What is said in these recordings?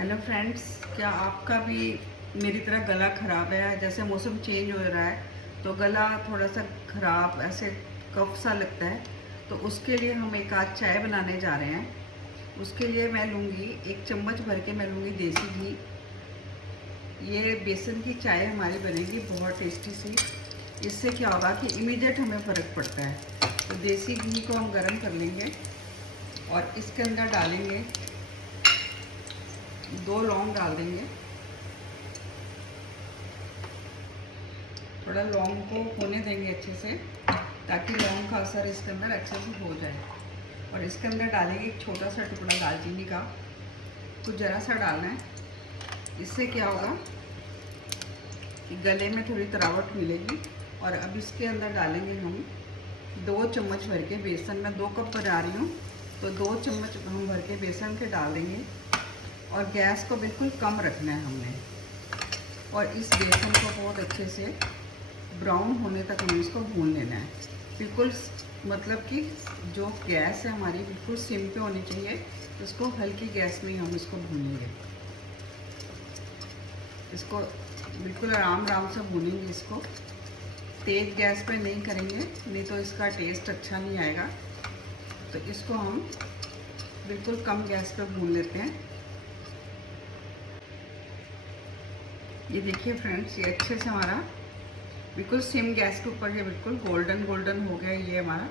Hello friends, क्या आपका भी मेरी तरह गला ख़राब है? जैसे मौसम चेंज हो रहा है तो गला थोड़ा सा ख़राब, ऐसे कफ सा लगता है। तो उसके लिए हम एक आज चाय बनाने जा रहे हैं। उसके लिए मैं लूँगी 1 चम्मच भर के, मैं लूँगी देसी घी। ये बेसन की चाय हमारी बनेगी बहुत टेस्टी सी। इससे क्या होगा कि इमीडिएट हमें फ़र्क पड़ता है। तो देसी घी को हम गर्म कर लेंगे और इसके अंदर डालेंगे 2 लौंग डाल देंगे। थोड़ा लौंग को होने देंगे अच्छे से, ताकि लौंग का असर इसके अंदर अच्छे से हो जाए। और इसके अंदर डालेंगे एक छोटा सा टुकड़ा दालचीनी का, कुछ ज़रा सा डालना है। इससे क्या होगा कि गले में थोड़ी तरावट मिलेगी। और अब इसके अंदर डालेंगे हम 2 चम्मच भर के बेसन। मैं 2 कप बना रही हूँ तो 2 चम्मच हम भर के बेसन के डाल देंगे। और गैस को बिल्कुल कम रखना है हमने। और इस बेसन को बहुत अच्छे से ब्राउन होने तक हमें इसको भून लेना है। बिल्कुल मतलब कि जो गैस है हमारी बिल्कुल सिम पे होनी चाहिए। इसको हल्की गैस में ही हम इसको भूनेंगे। इसको बिल्कुल आराम से भूनेंगे। इसको तेज़ गैस पे नहीं करेंगे, नहीं तो इसका टेस्ट अच्छा नहीं आएगा। तो इसको हम बिल्कुल कम गैस पे भून लेते हैं। ये देखिए फ्रेंड्स, ये अच्छे से हमारा बिल्कुल सिम गैस के ऊपर ये बिल्कुल गोल्डन गोल्डन हो गया ये हमारा।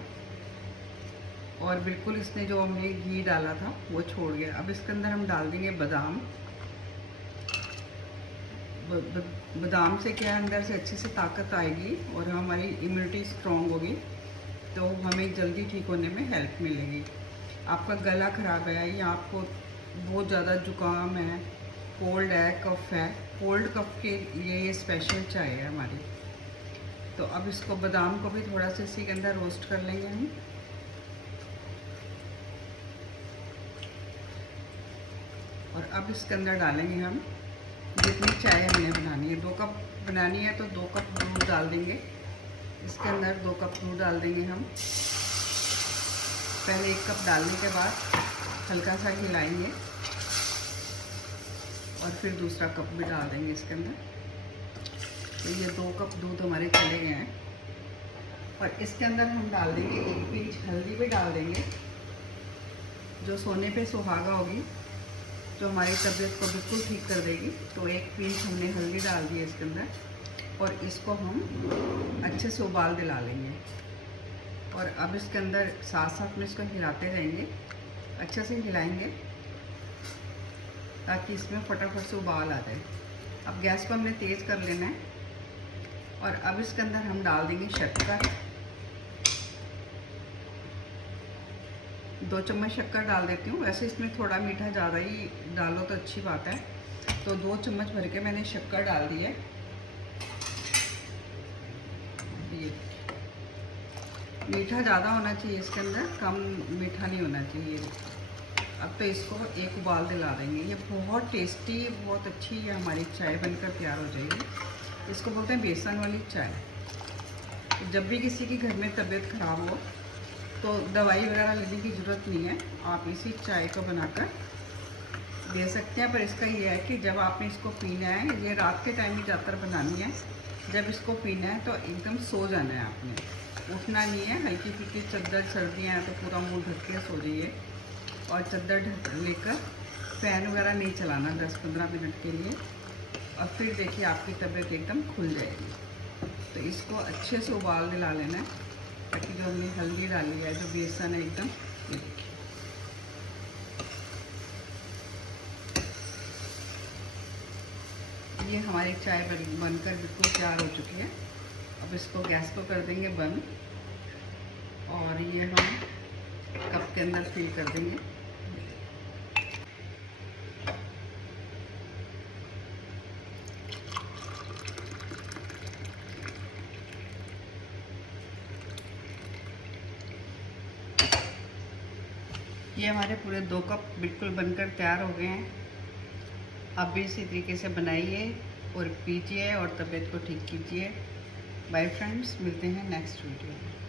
और बिल्कुल इसने जो हमने घी डाला था वो छोड़ गया। अब इसके अंदर हम डाल देंगे बादाम। बादाम से क्या है, अंदर से अच्छे से ताकत आएगी और हमारी इम्यूनिटी स्ट्रॉन्ग होगी, तो हमें जल्दी ठीक होने में हेल्प मिलेगी। आपका गला ख़राब है या आपको बहुत ज़्यादा जुकाम है, कोल्ड है, कफ है, कोल्ड कफ के लिए ये स्पेशल चाय है हमारी। तो अब इसको बादाम को भी थोड़ा सा इसी के अंदर रोस्ट कर लेंगे हम। और अब इसके अंदर डालेंगे हम जितनी चाय हमने बनानी है। 2 कप बनानी है तो 2 कप दूध डाल देंगे। इसके अंदर 2 कप दूध डाल देंगे हम। पहले 1 कप डालने के बाद हल्का सा हिलाएंगे और फिर दूसरा कप भी डाल देंगे इसके अंदर। तो ये 2 कप दूध हमारे चले गए हैं। और इसके अंदर हम डाल देंगे 1 पिंच हल्दी भी डाल देंगे, जो सोने पे सुहागा होगी, जो हमारी तबीयत को बिल्कुल ठीक कर देगी। तो 1 पिंच हमने हल्दी डाल दी है इसके अंदर। और इसको हम अच्छे से उबाल दिला लेंगे। और अब इसके अंदर साथ साथ में इसको हिलाते रहेंगे, अच्छे से हिलाएंगे ताकि इसमें फटाफट से उबाल आ जाए। अब गैस को हमने तेज़ कर लेना है। और अब इसके अंदर हम डाल देंगे शक्कर। 2 चम्मच शक्कर डाल देती हूँ। वैसे इसमें थोड़ा मीठा ज़्यादा ही डालो तो अच्छी बात है। तो 2 चम्मच भर के मैंने शक्कर डाल दी है। ये मीठा ज़्यादा होना चाहिए इसके अंदर, कम मीठा नहीं होना चाहिए। अब तो इसको एक उबाल दिला देंगे। ये बहुत टेस्टी, बहुत अच्छी ये हमारी चाय बनकर तैयार हो जाएगी। इसको बोलते हैं बेसन वाली चाय। जब भी किसी की घर में तबीयत ख़राब हो तो दवाई वगैरह लेने की ज़रूरत नहीं है, आप इसी चाय को बनाकर दे सकते हैं। पर इसका ये है कि जब आपने इसको पीना है, ये रात के टाइम ही ज़्यादातर बनानी है। जब इसको पीना है तो एकदम सो जाना है आपने, उठना नहीं है। हल्की फुल्की चद्दर, सर्दियाँ हैं तो पूरा मुँह ढक के सो जाइए। और चद्दर ढक लेकर फ़ैन वगैरह नहीं चलाना 10-15 मिनट के लिए। और फिर देखिए आपकी तबीयत एकदम खुल जाएगी। तो इसको अच्छे से उबाल दिला लेना है, ताकि जो हमने हल्दी डाली है, जो बेसन है एकदम, ये देखिए। ये हमारी चाय बनकर बिल्कुल तैयार हो चुकी है। अब इसको गैस को कर देंगे बंद। और ये हम कप के अंदर फिल कर देंगे। ये हमारे पूरे 2 कप बिल्कुल बनकर तैयार हो गए हैं। आप भी इसी तरीके से बनाइए और पीजिए और तबीयत को ठीक कीजिए। बाय फ्रेंड्स, मिलते हैं नेक्स्ट वीडियो में।